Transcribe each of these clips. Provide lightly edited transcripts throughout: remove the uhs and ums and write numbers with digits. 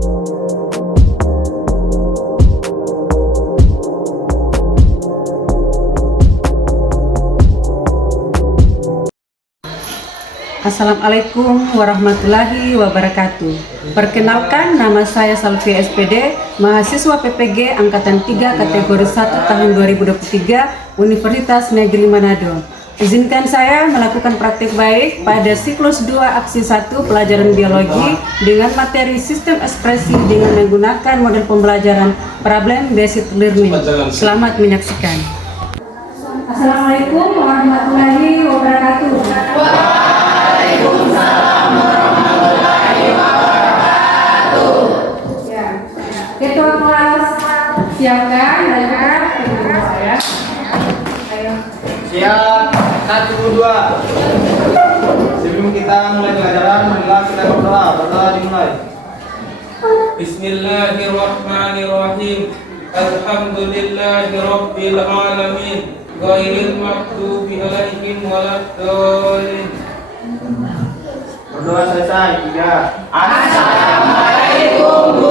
Assalamualaikum warahmatullahi wabarakatuh. Perkenalkan, nama saya Salvia SPD, mahasiswa PPG Angkatan 3 kategori 1 tahun 2023 Universitas Negeri Manado. Izinkan saya melakukan praktik baik pada siklus 2 aksi 1 pelajaran biologi dengan materi sistem ekspresi dengan menggunakan model pembelajaran problem based learning. Selamat menyaksikan. Assalamualaikum warahmatullahi wabarakatuh. Waalaikumsalam warahmatullahi wabarakatuh. Ya, ketua kelas siapkan dan saya. Ayo. Siap, 1, 2. Sebelum kita mulai pelajaran, marilah kita berdoa. Berdoa dimulai. Bismillahirrahmanirrahim. Alhamdulillahirabbil alamin. Ghairil maghdubi alaihim waladdallin. Berdoa selesai. 3. Assalamualaikum Bu.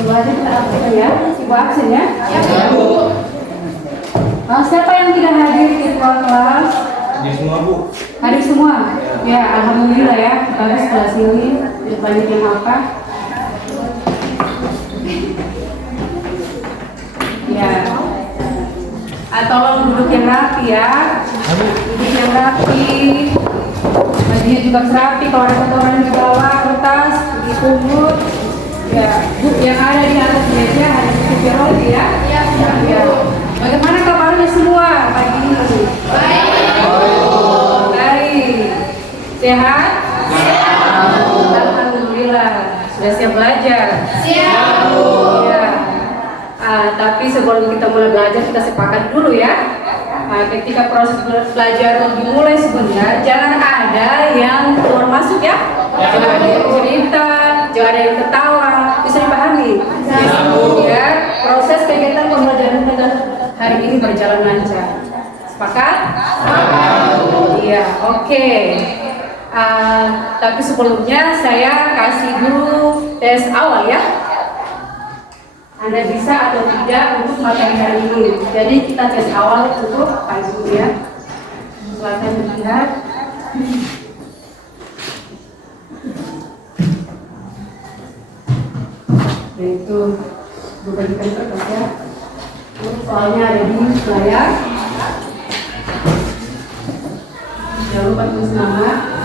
Belajar kita absen ya, Ibu absen ya? Ya Bu. Siapa yang tidak hadir di kelas? Di semua Bu. Hadir semua? Ya, alhamdulillah ya. Bagus kelas ini. Banyak yang apa? Ya. Tolong duduk yang rapi ya. Duduk yang rapi. Bajunya juga rapi. Kalau ada kotoran di bawah kertas, dipungut. Ya, yang ada di atas meja harus dipilih ya. Ya. Bagaimana kabarnya semua pagi ini? Baik. Baik. Sehat? Sehat. Alhamdulillah. Sudah siap belajar? Siap. Ya. Tapi sebelum kita mulai belajar kita sepakat dulu ya. Ketika proses belajar dimulai sebentar, jangan ada yang keluar masuk ya. Jangan ada yang cerita, jangan ada yang ketawa. Bisa dipahami? Ya. Proses kegiatan pembelajaran kita hari ini berjalan lancar. Sepakat? Iya, oke. Tapi sebelumnya saya kasih dulu tes awal ya. Anda bisa atau tidak untuk materi hari ini. Jadi kita tes awal untuk pagi ini ya. Silakan dilihat. Yaitu berbagi kertas ya. Soalnya ada di layar. Jangan lupa tulis nama.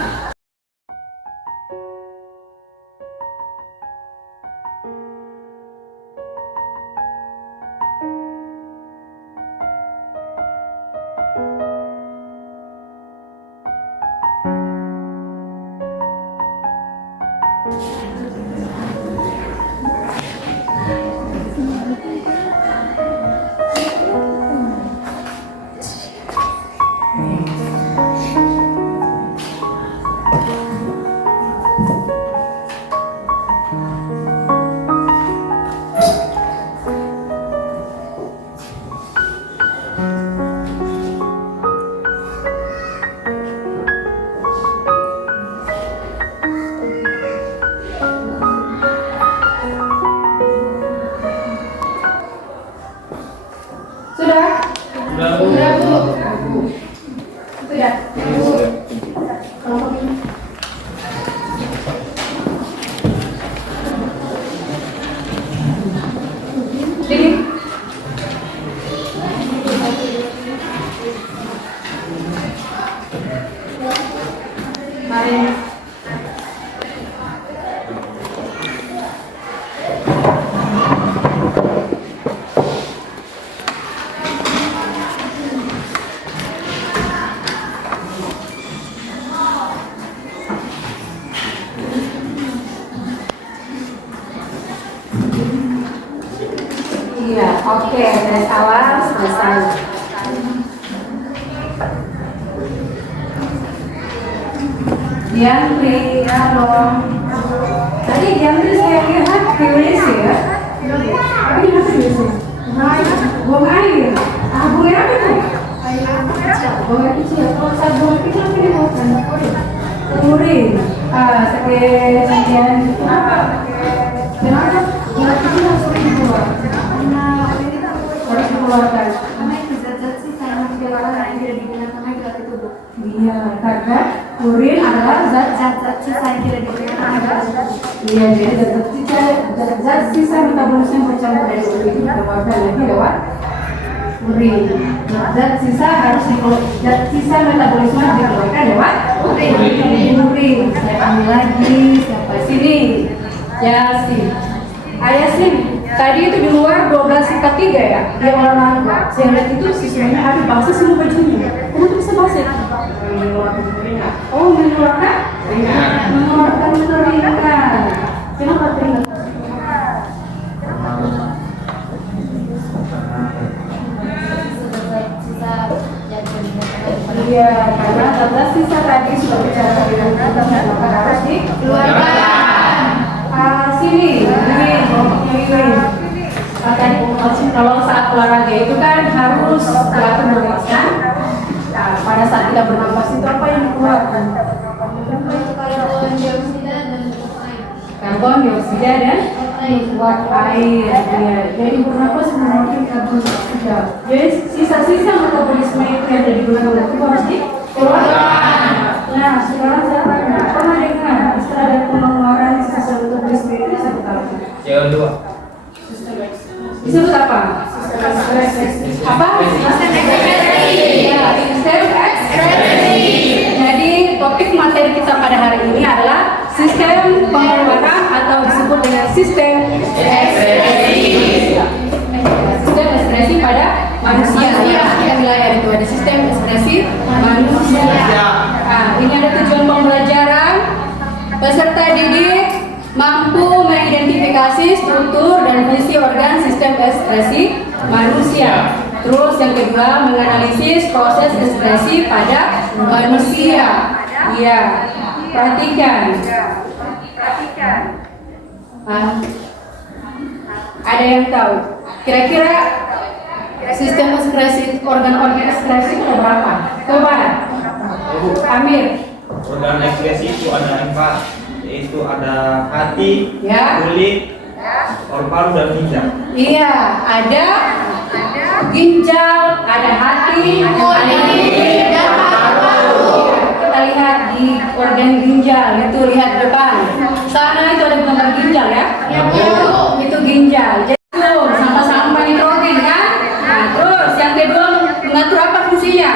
Iya, oke, tes awal selesai. Diantri, halo. Tadi Diantri saya lihat di WC ya. Tapi di WC. Buang air. Buang air apa tuh? buang air kecil. Kalau saat buang air kecil apa dibuatkan? Urin. Kemudian kenapa? Kenapa? Buang air kecil harus dibuang. Harus dikeluarkan. Karena itu zat-zat sisa yang tidak digunakan lagi dalam tubuh. Iya, karena urin adalah Zat-zat sisa yang tidak digunakan lagi dalam tubuh. iya, jadi zat sisa metabolisme yang bercampur dari urin itu dikeluarkan lagi lewat urin. Zat sisa zat sisa metabolisme dikeluarkan lewat urin. Saya ambil lagi, siapa sini? Yasin. Yasin, tadi itu di luar 12/3 ya, dia olahraga. Saya lihat itu sisanya ada bahasa semua bajunya. Kamu tuh bisa bahasa ya? Oh, mengeluarkan? Mengeluarkan keringat. Kenapa keringat? Sisa yang tidak digunakan lagi. Iya, karena zat sisa tadi sudah bicara dengan kita, maka harus dikeluarkan. Sini, ini kelompoknya ini. Tadi kalau saat olahraga itu kan harus teratur bernafas kan? Nah, pada saat kita bernafas itu apa yang dikeluarkan? Karbon dioksida dan air. Karbon dioksida dan uap air. Ya, jadi bernafas mengeluarkan karbon dioksida. Jadi sisa-sisa metabolisme itu yang digunakan oleh tubuh harus dikeluarkan. Nah, sekarang saya tanya, pernah dengar istilah dari pengeluaran sisa metabolisme itu disebut apa? CO2. Disebut apa? Apa? Sistem ekskresi. Ya, sistem ekskresi. Jadi topik materi kita pada hari ini adalah sistem pengeluaran atau disebut dengan sistem ekskresi. Sistem ekskresi pada manusia. Kita wilayah itu ada sistem ekskresi manusia. Nah, ini ada tujuan pembelajaran. Peserta didik mampu mengidentifikasi struktur dan fungsi organ sistem ekskresi manusia. Terus yang kedua, menganalisis proses ekskresi pada manusia. Iya, perhatikan. Ada yang tahu? Kira-kira sistem ekskresi, organ-organ ekskresi itu ada berapa? Coba, Amir. Organ ekskresi itu ada 4, yaitu ada hati, Ya. kulit, paru-paru dan ginjal. Iya, ada ginjal, ada hati, ada kulit, dan paru-paru. Kita lihat di organ ginjal, itu lihat depan. Sana itu ada gambar ginjal ya. Itu ginjal. Jadi itu sampah-sampah nitrogen kan. Nah, terus yang kedua mengatur apa fungsinya?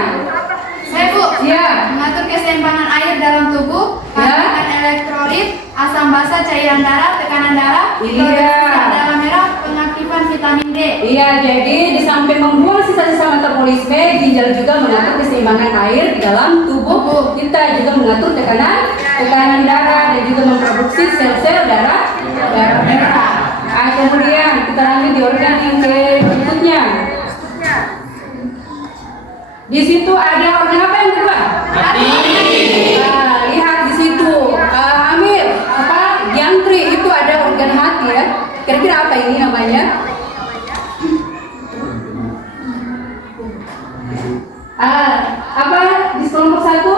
Saya Bu, Ya. mengatur keseimbangan air dalam tubuh, kandungan elektrolit, asam basa, cairan darah, tekanan darah, Iya. darah merah, pengaktifan vitamin D. Iya, jadi di samping membuang sisa-sisa metabolisme, ginjal juga mengatur keseimbangan air di dalam tubuh kita, juga mengatur tekanan darah dan juga memproduksi sel-sel darah merah. Kemudian kita lanjut di organ yang berikutnya. Di situ ada organ apa yang kedua? Hati. Lihat di situ, Amir, jantri itu ada organ hati ya. Kira-kira apa ini namanya? Apa di kelompok 1?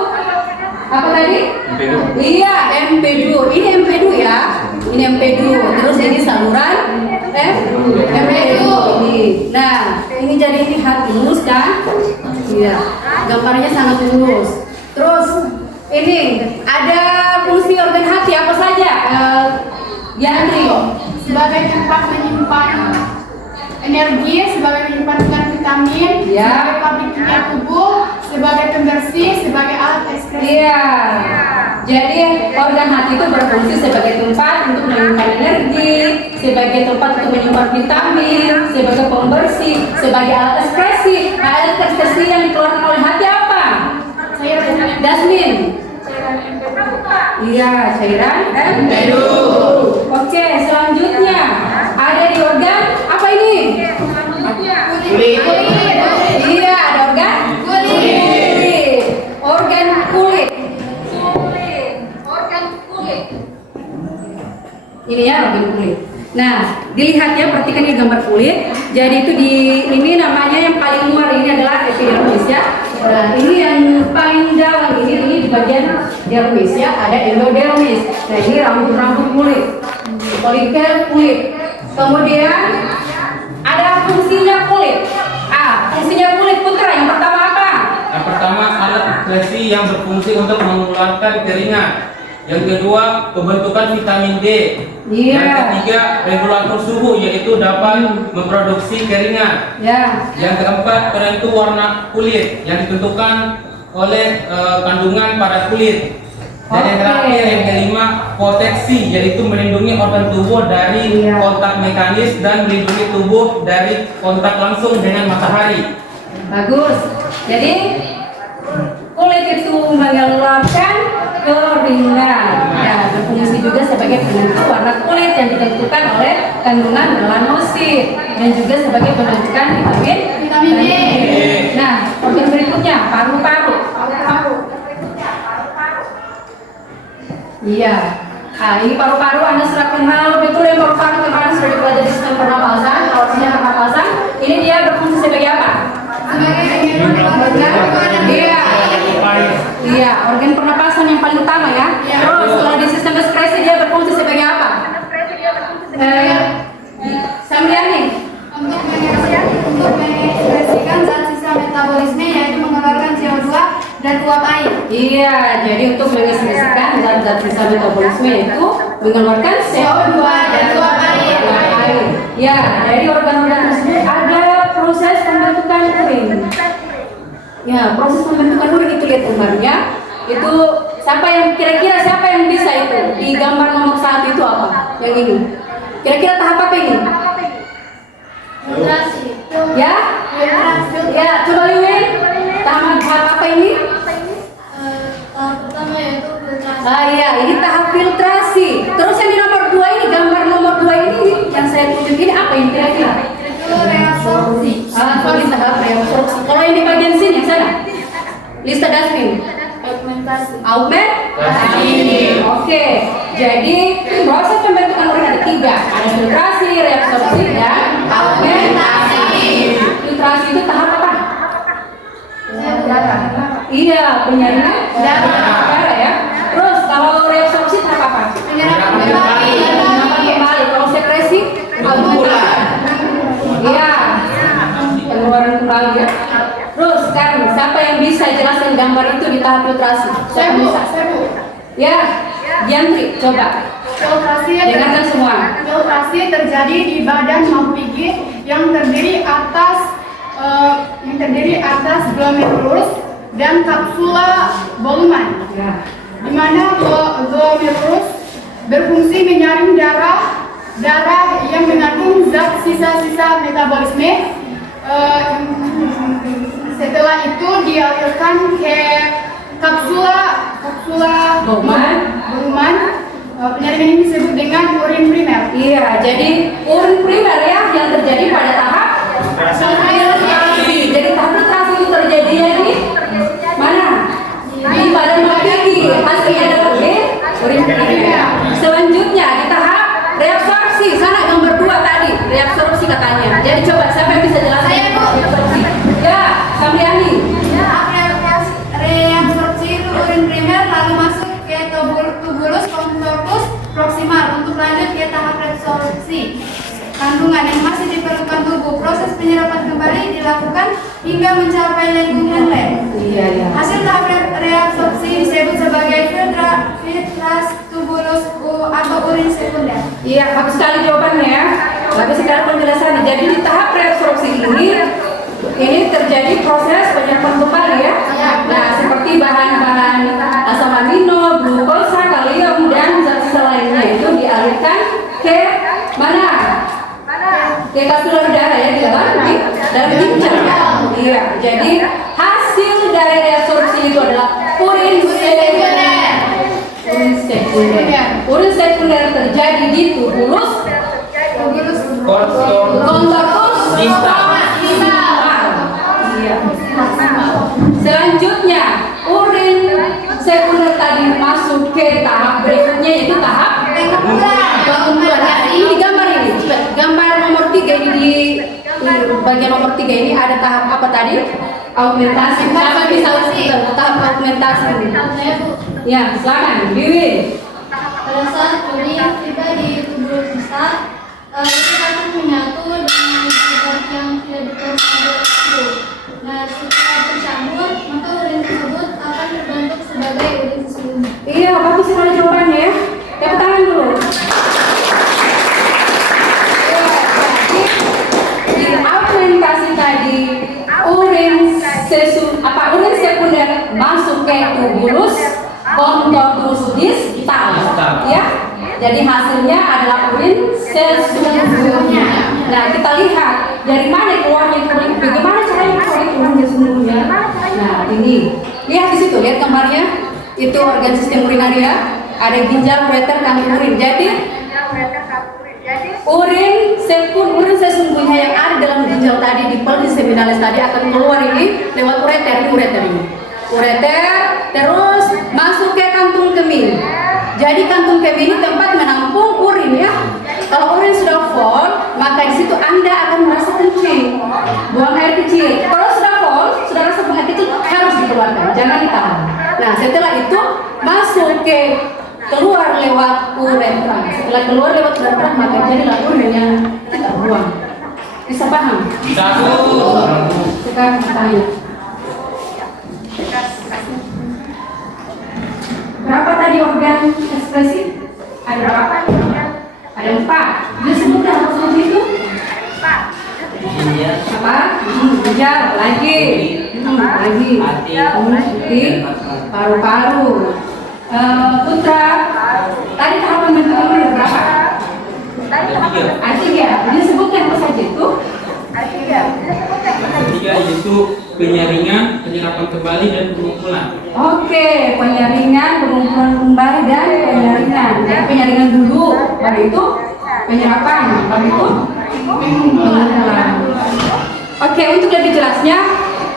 Apa tadi? Empedu. Iya, empedu. Ini empedu ya. Ini empedu. Terus ini saluran empedu. Ini. Nah, ini jadi ini hati mulus kan? Iya. Gambarnya sangat mulus. Terus ini ada fungsi organ hati apa saja? Yandri. Sebagai tempat menyimpan energi, sebagai menyimpan vitamin, Ya. sebagai pabrik kimia tubuh, sebagai pembersih, sebagai alat ekskresi. Iya. Jadi organ hati itu berfungsi sebagai tempat untuk menyimpan energi, sebagai tempat untuk menyimpan vitamin, sebagai pembersih, sebagai alat ekskresi. Alat ekskresi yang dikeluarkan oleh hati apa? Dasmin. Iya, cairan empedu. Oke, selanjutnya ada di organ apa ini? Kulit. Iya, ada organ kulit. Organ kulit. Ini ya organ kulit. Nah, dilihat ya, perhatikan di gambar kulit. Jadi itu di ini namanya yang paling luar ini adalah epidermis ya. Nah, ini yang dermis ya, ada endodermis. Nah ini rambut-rambut kulit, folikel kulit. Kemudian ada fungsinya kulit. Fungsinya kulit putra yang pertama apa? Yang pertama, alat ekskresi yang berfungsi untuk mengeluarkan keringat. Yang kedua, pembentukan vitamin D. Iya. Yang ketiga, regulator suhu, yaitu dapat memproduksi keringat. Ya. Yang keempat, penentu warna kulit yang ditentukan oleh kandungan pada kulit. Dan yang Oke. terakhir, yang kelima, proteksi, yaitu melindungi organ tubuh dari Iya. kontak mekanis dan melindungi tubuh dari kontak langsung dengan matahari. Bagus. Jadi kulit itu mengeluarkan keringat. Ya, berfungsi juga sebagai penentu warna kulit yang ditentukan oleh kandungan melanosit dan juga sebagai pembentukan vitamin D. Nah, organ berikutnya paru-paru. Iya. Nah, ini paru-paru Anda sudah kenal betul ya paru-paru kemarin sudah dipelajari di sistem pernapasan. Kalau sistem pernapasan, ini dia berfungsi sebagai apa? Iya, organ pernapasan yang paling utama ya. Terus kalau di sistem ekskresi dia berfungsi sebagai apa? Samriani. Untuk mengekspresikan zat sisa metabolisme yaitu mengeluarkan CO2 dan uap air. Iya, jadi untuk mengekspresikan zat-zat sisa metabolisme yaitu mengeluarkan CO2 dan uap air. Ya, dari organ-organ tersebut ada proses pembentukan urin. Ya, proses pembentukan urin itu lihat gambarnya. Itu kira-kira siapa yang bisa itu? Di gambar nomor 1 itu apa? Yang ini. Kira-kira tahap apa ini? Filtrasi. Ya? Ya, coba lihat. Tahap apa ini? Tahap pertama yaitu filtrasi. Iya, ini tahap filtrasi. Terus yang di nomor 2 ini, gambar nomor 2 ini yang saya tunjuk ini apa ini kira-kira? Itu reabsorpsi. Ini tahap reabsorpsi. Kalau yang di bagian sini, sana? Lista Dasmin. Augmentasi. Oke, jadi proses pembentukan urin ada 3. Ada filtrasi, reabsorpsi, dan augmentasi. Filtrasi itu tahap apa? Iya, penyaringan darah ya. Terus kalau reabsorpsi tahap apa? Penyerapan kembali. Penyerapan kembali. Kalau sekresi, augmentasi. Iya, pengeluaran kembali ya. Terus sekarang siapa yang bisa jelaskan gambar itu di tahap filtrasi? Siapa yang bisa? Ya, Giantri, coba. Filtrasi Dengarkan semua. Filtrasi terjadi di badan makhluk hidup yang terdiri atas glomerulus dan kapsula volumen. Ya. Di mana glomerulus berfungsi menyaring darah yang mengandung zat sisa-sisa metabolisme. Setelah itu dialirkan ke kapsula volumen. Penyaringan ini disebut dengan urin primer. Iya, jadi urin primer ya yang terjadi pada tahap filtrasi. Jadi tahap filtrasi itu terjadinya di mana? Di badan makhluk. Hasilnya adalah urin primer. Selanjutnya di tahap reabsorpsi. Sana gambar 2 tadi, reabsorpsi katanya. Jadi coba siapa yang bisa jelaskan? Saya, Bu. Reabsorpsi. Ya, Samriani. Reabsorpsi itu urin primer lalu masuk ke tubulus contorcus proximal untuk lanjut ke tahap reabsorpsi kandungan yang masih diperlukan tubuh. Proses penyerapan kembali dilakukan hingga mencapai lingkungan lab. Iya, iya. Hasil tahap reabsorpsi disebut sebagai filtras tubulus atau urin sekunder. Iya, bagus sekali jawabannya ya. Bagus sekali penjelasannya. Jadi di tahap reabsorpsi ini terjadi proses penyerapan kembali ya. Nah, seperti bahan-bahan asam amino, glukosa, kalium dan zat-zat lainnya itu dialirkan ke mana? Ke kapsula darah ya, di dalam ginjal. Iya, jadi hasil dari reabsorpsi itu adalah urin sekunder. Urin sekunder terjadi di tubulus contorcus proximal. Iya. Selanjutnya urin sekunder tadi masuk ke tahap berikutnya yaitu tahap pengumpulan. Nah, ini gambar ini. Gambar nomor 3 ini di bagian nomor 3 ini ada tahap apa tadi? Augmentasi. Siapa bisa tahap augmentasi ini? Ya, silakan, Dewi. Pada saat kuning tiba di tubuh besar, itu akan menyatu dengan zat yang tidak diperlukan itu. Nah, setelah tercampur, maka urin tersebut akan terbentuk sebagai urin sesungguhnya. Iya, bagus sekali jawabannya ya. Tepuk tangan dulu. Ya, jadi di argumentasi tadi urin sekunder masuk ke tubulus, kontor tubulus distal, ya. Jadi hasilnya adalah urin sesungguhnya. Nah, kita lihat dari mana keluarnya urin, bagaimana caranya keluar urin sesungguhnya. Nah, ini lihat di situ, lihat gambarnya. Itu organ sistem urinaria, ada ginjal, ureter, kandung urin. Jadi urin sesungguhnya yang ada dalam ginjal tadi di pelvis seminalis tadi akan keluar ini lewat ureter ini. Ureter terus masuk ke kantung kemih. Jadi kantung kemih ini tempat menampung urin ya. Kalau urin sudah full, maka di situ Anda akan merasa kencing, buang air kecil. Kalau sudah full, sudah rasa buang air kecil harus dikeluarkan, jangan ditahan. Nah, setelah itu masuk ke keluar lewat uretra. Setelah keluar lewat uretra, maka jadilah urin yang kita buang. Bisa paham? Bisa. Sekarang tanya. Berapa tadi organ ekspresi? Ada berapa? Ada 4. Bisa mudah maksudnya itu? Apa? Ginjal, lagi. Hati, paru-paru. Putra, tadi tahapan bentuk urin berapa? Artinya, disebutkan apa saja itu? Ketiga yaitu penyaringan, penyerapan kembali dan pengumpulan. Oke, penyaringan, pengumpulan kembali dan penyaringan. Jadi penyaringan dulu, baru itu penyerapan, baru itu pengumpulan. Oke, untuk lebih jelasnya,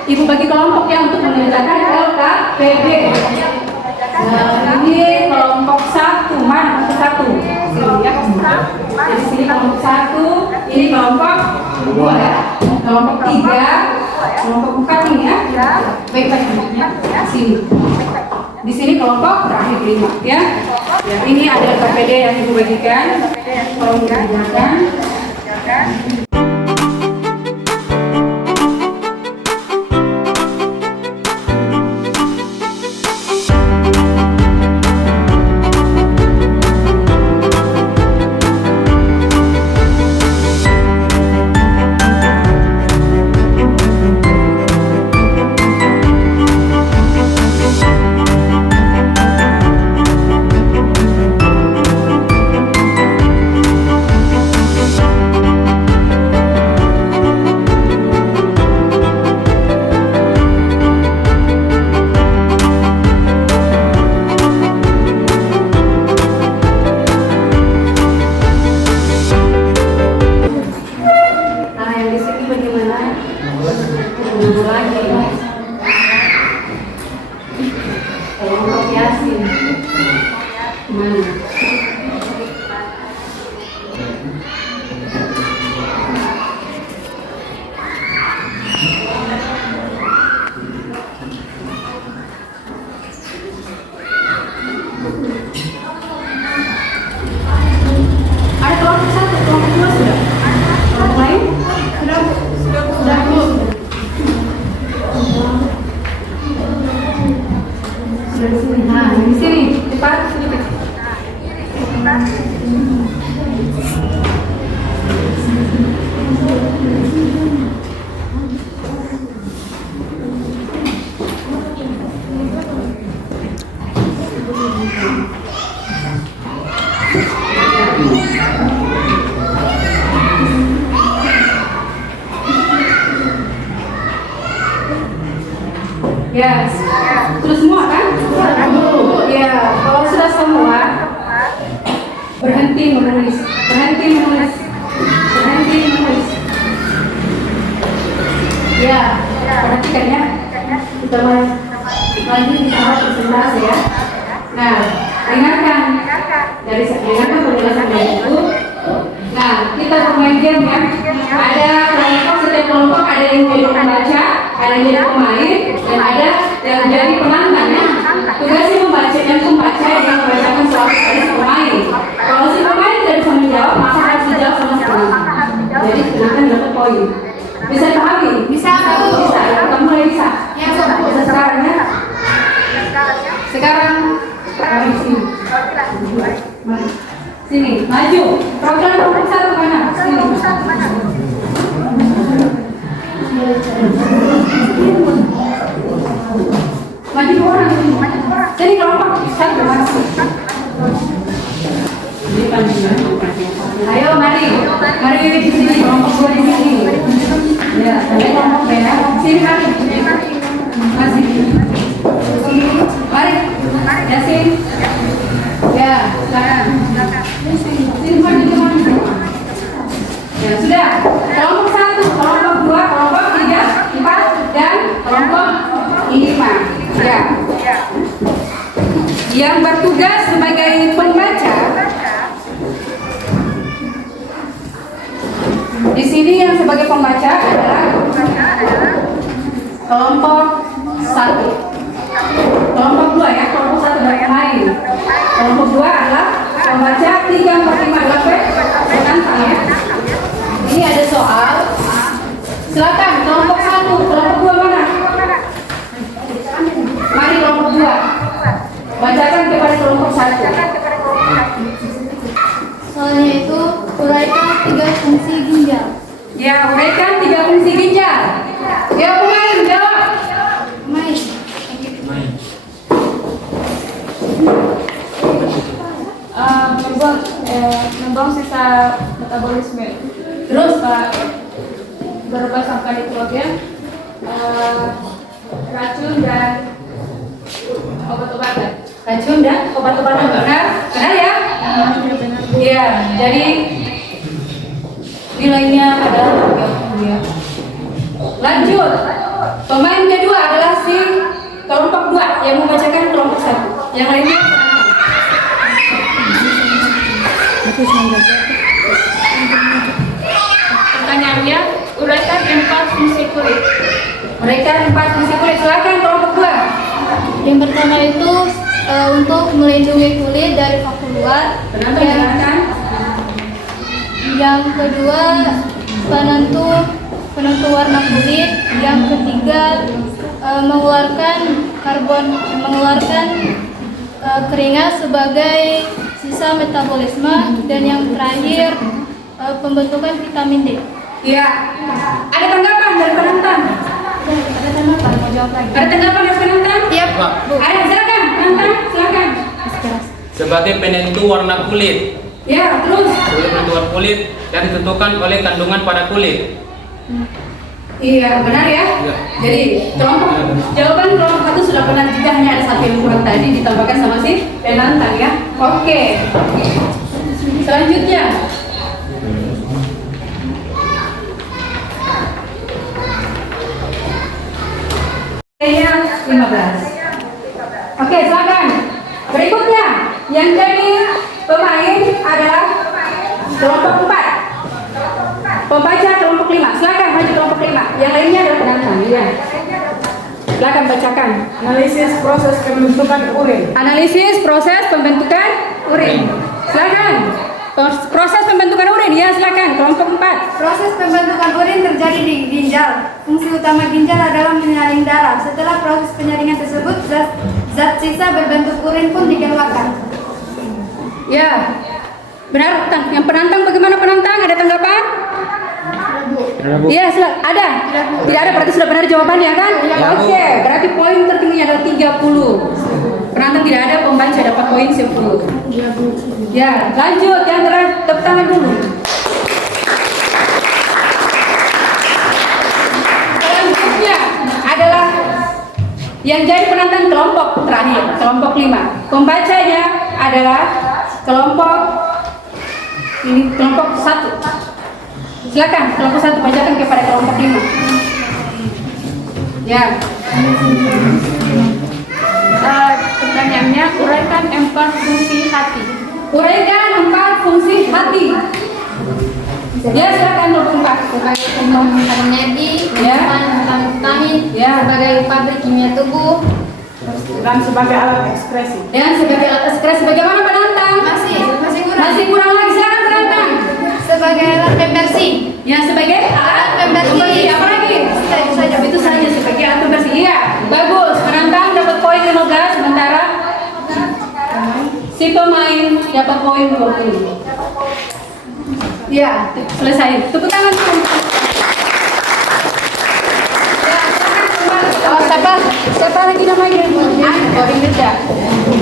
Ibu bagi kelompok yang untuk mengerjakan LKPD. Nah, ini kelompok 1, mana kelompok 1? Sini ya, jadi sini kelompok 1, ini kelompok 2 ya, kelompok 3, kelompok 4 ini ya. Baik-baik ya, sini. Di sini kelompok terakhir 5 ya. Ya, ini ada LKPD yang Ibu bagikan, tolong dikerjakan. Yes. Sudah semua kan? Ya, kalau sudah semua berhenti menulis. Ya, perhatikan ya. Kita lanjut di tahap presentasi ya. Nah, ingatkan penjelasan dari itu. Nah, kita bermain game ya. Ada kelompok, setiap kelompok ada yang jadi pembaca, ada yang jadi pemain, dan ada yang jadi penantang ya. Tugasnya membaca, yang poin. Bisa dipahami? Bisa, Bu. Bisa. Kamu mulai bisa? Ya, Bu. Bisa sekarang ya? Sekarang mari sini. Mari. Sini, maju. Program nomor 1 mana? Sini. Maju ke orang sini. Sini kelompok 1 masuk. Ayo mari. Mari di sini kelompok 2 di sini. Ya, sampai kelompok B ya. Sini mari. Masih. Mari. Yasin. Ya, sekarang. Sini maju ke mana? Ya, sudah. Kelompok 1, kelompok 2, kelompok 3, 4 dan kelompok 5. Ya. Yang bertugas sebagai pembaca di sini yang sebagai pembaca adalah kelompok 1. Kelompok 2 ya, kelompok 1 dari lain. Kelompok 2 adalah pembaca 3/5 penantang ya. Ini ada soal. Silakan kelompok 1, kelompok 2 mana? Mari kelompok 2. Bacakan kepada kelompok 1. Soalnya itu uraikan 3 fungsi ginjal. Ya, uraikan 3 fungsi ginjal. Ya, pemain jawab. Main. Membuang sisa metabolisme. Terus Berupa sampah nitrogen, racun dan obat-obatan. racun dan obat-obatan benar? Benar ya? Iya, jadi nilainya adalah 30 ya. Lanjut. Pemain kedua adalah si kelompok 2 yang membacakan kelompok 1. Yang lainnya Pertanyaannya, uraikan 4 fungsi kulit. mereka 4 fungsi kulit. Silakan kelompok 2. Yang pertama itu untuk melindungi kulit dari vakum luar. Penonton dengarkan. Yang kedua penentu warna kulit. Yang ketiga mengeluarkan keringat sebagai sisa metabolisme, dan yang terakhir pembentukan vitamin D. Iya. Ada tanggapan dari penonton? Ada tanggapan, mau jawab lagi? Ada tanggapan dari penonton? Iya, Bu. Ada, silakan penonton, silakan. Sebagai penentu warna kulit. Ya, terus. Sebagai penentu warna kulit yang ditentukan oleh kandungan pada kulit. Iya, benar ya. Iya. Jadi jawaban kelompok 1 sudah benar, jika hanya ada satu yang kurang tadi ditambahkan sama si penantang ya. Oke. Selanjutnya. Yang 15. Oke, silakan. Berikutnya yang jadi pemain adalah kelompok 4. Pembaca kelompok 5. Silakan maju kelompok 5. Yang lainnya adalah penantang. Ya. Silakan bacakan. Analisis proses pembentukan urin. Analisis proses pembentukan urin. Silakan. Proses pembentukan urin. Ya, silakan kelompok 4. Proses pembentukan urin terjadi di ginjal. Fungsi utama ginjal adalah menyaring darah. Setelah proses penyaringan tersebut, zat sisa berbentuk urin pun dikeluarkan. Ya. Benar, yang penantang bagaimana penantang? Ada tanggapan? Iya, ada. Tidak ada, berarti sudah benar jawabannya kan? Oke, berarti poin tertingginya adalah 30. Penantang tidak ada, pembaca dapat poin 10. Ya, lanjut. Yang terakhir, tepuk tangan dulu. Selanjutnya adalah yang jadi penantang kelompok terakhir, kelompok 5. Pembacanya adalah kelompok 1. Silakan kelompok 1 bacakan kepada kelompok 5. Ya. Pertanyaannya, uraikan 4 fungsi hati. Uraikan 4 fungsi hati. Ya, silakan kelompok 4. Sebagai pembangunan nyeri, Ya. vitamin, Ya. sebagai pabrik kimia tubuh, Dan sebagai alat ekspresi. Dan sebagai alat ekspresi bagaimana penantang? masih kurang. Masih kurang lagi, silakan penantang. Sebagai sebagai alat pembersih. Yang sebagai Alat pembersih. Apa lagi? Itu saja. Itu saja sebagai alat pembersih. Iya, bagus. Menantang dapat poin 15, sementara si pemain dapat poin 20. Iya, selesai. Tepuk tangan dulu. Oh, siapa lagi namanya? Odin Mirda.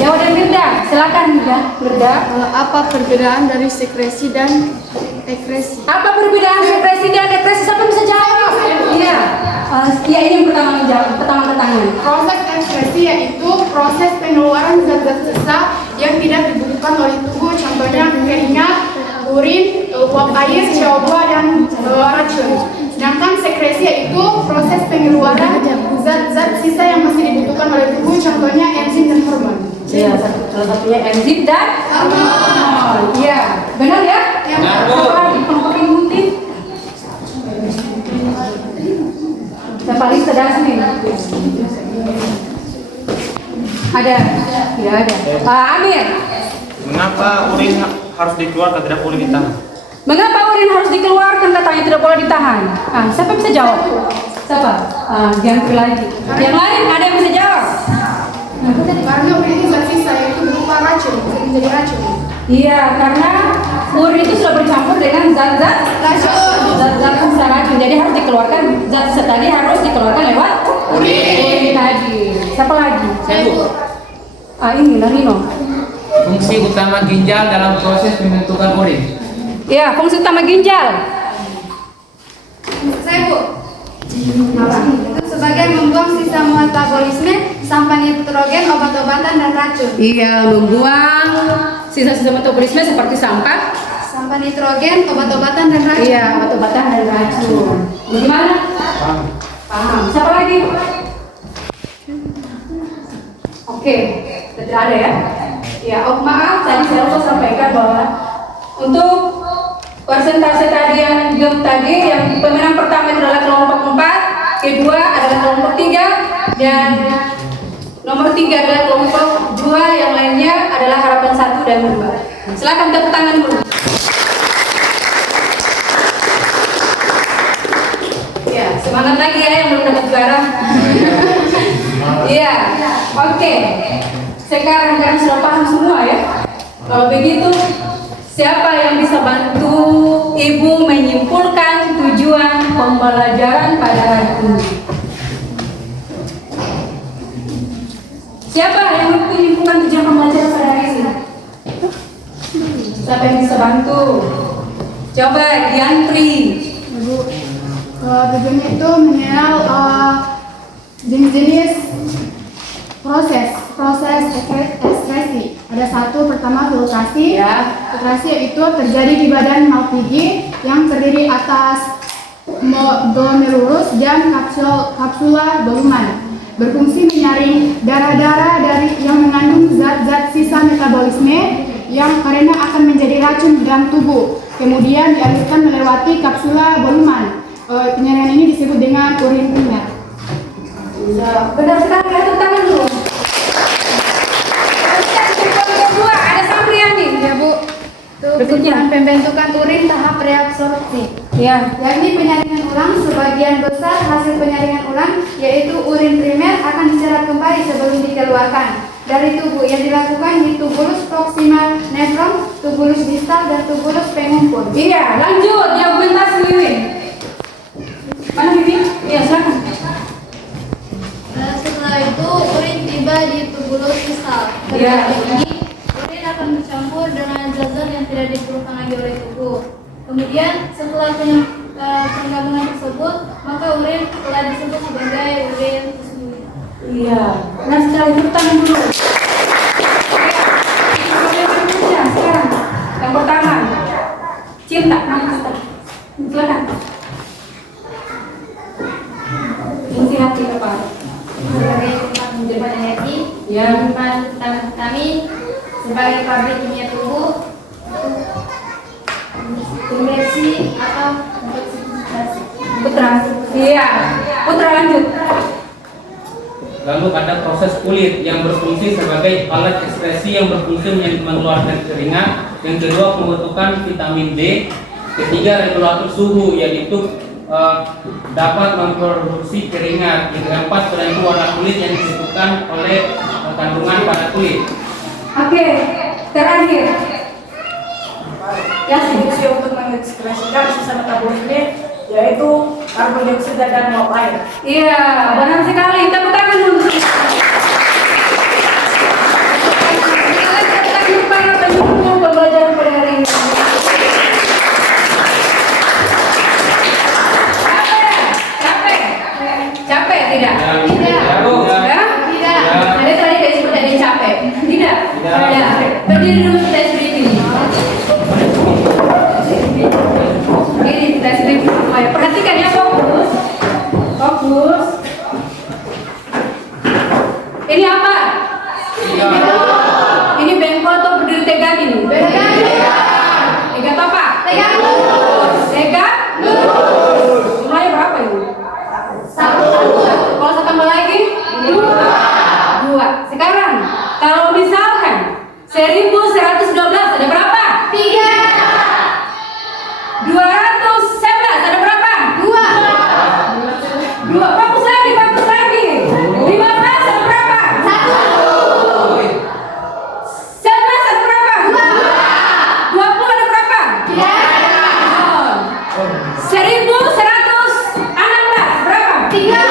Ya, Odin Mirda. Silakan Mirda. Apa perbedaan dari sekresi dan ekresi? Apa perbedaan sekresi dan depresi? Siapa bisa jawab? Iya. Iya, ini yang pertama menjawab. Pertama ke tangan. Proses ekskresi yaitu proses pengeluaran zat-zat sisa yang tidak dibutuhkan oleh tubuh, contohnya keringat, urin, uap air, CO2 dan racun. Sedangkan sekresi yaitu proses pengeluaran zat-zat sisa yang masih dibutuhkan oleh tubuh, contohnya enzim dan hormon. Iya, salah satunya enzim dan hormon. Iya, benar ya? Benar, Bu. Siapa lagi kelompok yang putih? Yang paling cerdas nih. Ada? Tidak ada. Amir. Mengapa urin harus dikeluarkan, tidak boleh ditahan? Mengapa urin harus dikeluarkan, katanya tidak boleh ditahan? Siapa bisa jawab? Siapa? Yang lagi. Yang lain ada yang bisa jawab? Karena urin itu zat sisa yaitu berupa racun, bisa menjadi racun. Iya, karena urin itu sudah bercampur dengan zat-zat sisa racun. Jadi harus dikeluarkan, zat sisa tadi harus dikeluarkan lewat urin tadi. Siapa lagi? Saya, Bu. Ini Narino. Fungsi utama ginjal dalam proses pembentukan urin. Iya, fungsi utama ginjal. Saya Bu. Itu sebagai membuang sisa metabolisme, sampah nitrogen, obat-obatan dan racun. Iya, membuang sisa-sisa metabolisme seperti sampah. Sampah nitrogen, obat-obatan dan racun. Iya, obat-obatan dan racun. Bagaimana? Paham. Siapa lagi? Oke, tidak ada ya? Ya, maaf tadi saya lupa sampaikan bahwa untuk persentase tadi yang pemenang pertama itu adalah kelompok 4, kedua adalah kelompok 3, dan nomor 3 adalah kelompok 2, yang lainnya adalah harapan 1 dan 2. Silakan tepuk tangan dulu. Ya, semangat lagi ya yang belum dapat juara. Iya, oke. Sekarang kan sudah paham semua ya. Kalau begitu, siapa yang bisa bantu Ibu menyimpulkan tujuan pembelajaran pada hari ini? Siapa yang menyimpulkan tujuan pembelajaran pada hari ini? Siapa yang bisa bantu? Coba Diantri. Ibu, tujuannya itu mengenal jenis-jenis proses ekskresi. Ada satu, pertama filtrasi. Ya. Filtrasi itu terjadi di badan malpighi yang terdiri atas glomerulus dan kapsula Bowman. Berfungsi menyaring darah-darah dari yang mengandung zat-zat sisa metabolisme yang karena akan menjadi racun di dalam tubuh. Kemudian dialirkan melewati kapsula Bowman. Penyaringan ini disebut dengan urin primer. Benar sekali ya, tepuk tangan dulu. Kedua ada Samriani. Ya Bu, Berikutnya. pembentukan urin tahap reabsorpsi. Ya. Yakni penyaringan ulang, sebagian besar hasil penyaringan ulang yaitu urin primer akan diserap kembali sebelum dikeluarkan dari tubuh, yang dilakukan di tubulus proximal nephron, tubulus distal dan tubulus pengumpul. Iya, lanjut yang argumentasi Wiwin. Mana Wiwin? Iya, silakan. Setelah itu urin tiba di tubulus distal. Iya. Ini urin akan bercampur dengan zat-zat yang tidak diperlukan lagi oleh tubuh. Kemudian setelah penggabungan tersebut, maka urin telah disebut sebagai urin tersebut. Iya. Nah, sekali tepuk tangan dulu. Iya. Berikutnya sekarang. Yang pertama. Cinta, nama Cinta. Silakan. Fungsi hati apa? Sebagai tempat menjadi energi, Ya. menyimpan vitamin, sebagai pabrik kimia tubuh, pembersih atau detoksifikasi. Putra. Iya. Putra lanjut. Lalu ada proses kulit yang berfungsi sebagai alat ekspresi yang berfungsi mengeluarkan keringat. Yang kedua, pembentukan vitamin D. Ketiga, regulator suhu yaitu dapat memproduksi keringat. Yang keempat, penentu warna kulit yang ditentukan oleh kandungan pada kulit. Oke, terakhir. Yang fungsi untuk mengekspresikan sisa metabolisme yaitu karbon dioksida dan uap air. Iya, benar sekali. Tepuk tangan dulu. Tepuk tangan para penyuluh pembelajaran pada hari ini. Capek tidak? Ya. Tidak. Ada tadi dari sebut ada yang capek. Tidak. Ya. Berdiri dulu kita sedikit. Ini kita sedikit. Perhatikan ya, fokus. Fokus. Ini apa? Ini bengkok atau berdiri tegak ini? Tegak apa? Tegak. Jumlahnya berapa ini? Satu. Kalau saya tambah lagi? Dua. Sekarang, kalau misalkan 1112 ada berapa? 211 ada berapa? 2. Fokus lagi. 15 ada berapa? 1. 11 ada berapa? 20 ada berapa? 1116 berapa? 3.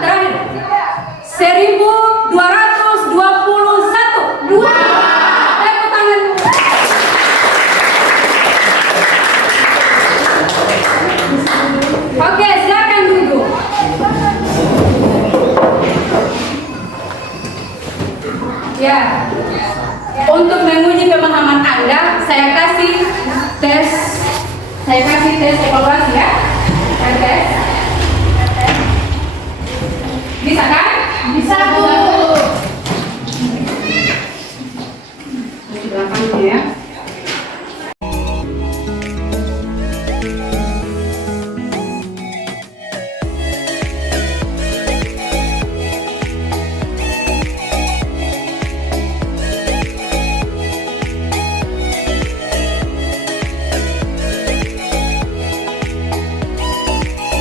Terakhir. 1221. 2. Tepuk tangan. Oke, silakan duduk. Ya. Untuk menguji pemahaman Anda, saya kasih tes evaluasi ya. Tes. Bisa kan? Bisa, Bu. Di belakangnya ya.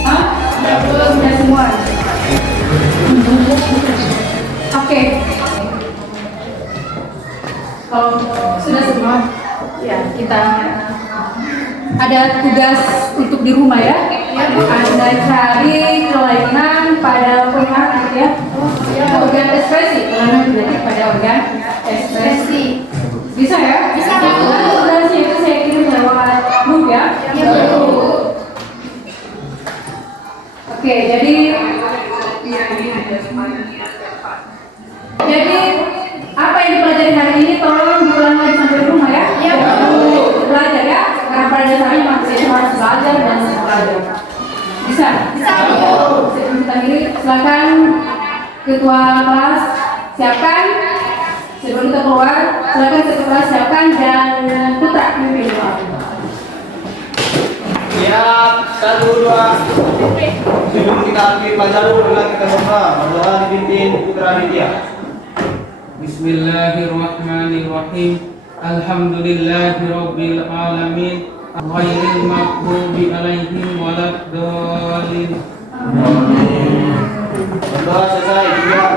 Hah? Sudah semua. Oke. Kalau sudah semua, ya kita ada tugas untuk di rumah ya. Anda cari kelainan pada organ ya. Organ ekspresi. Kelainan berarti pada organ ekspresi. Bisa ya? Bisa, Bu. Tugasnya itu saya kirim lewat grup ya. Oke, jadi apa yang dipelajari hari ini tolong diulang lagi sampai rumah ya. Belajar ya, karena pada dasarnya masih harus belajar dan belajar. Bisa? Sebelum kita akhiri, silakan ketua kelas siapkan. Sebelum kita keluar, silakan ketua kelas siapkan dan Putra pimpin doa. Siap, 1, 2. Sebelum kita akhiri pelajaran, marilah kita berdoa dipimpin Putra Nitya. Bismillahirrahmanirrahim. Alhamdulillahirabbil alamin. Ghairil maghdubi alaihim waladdallin. Berdoa selesai juga.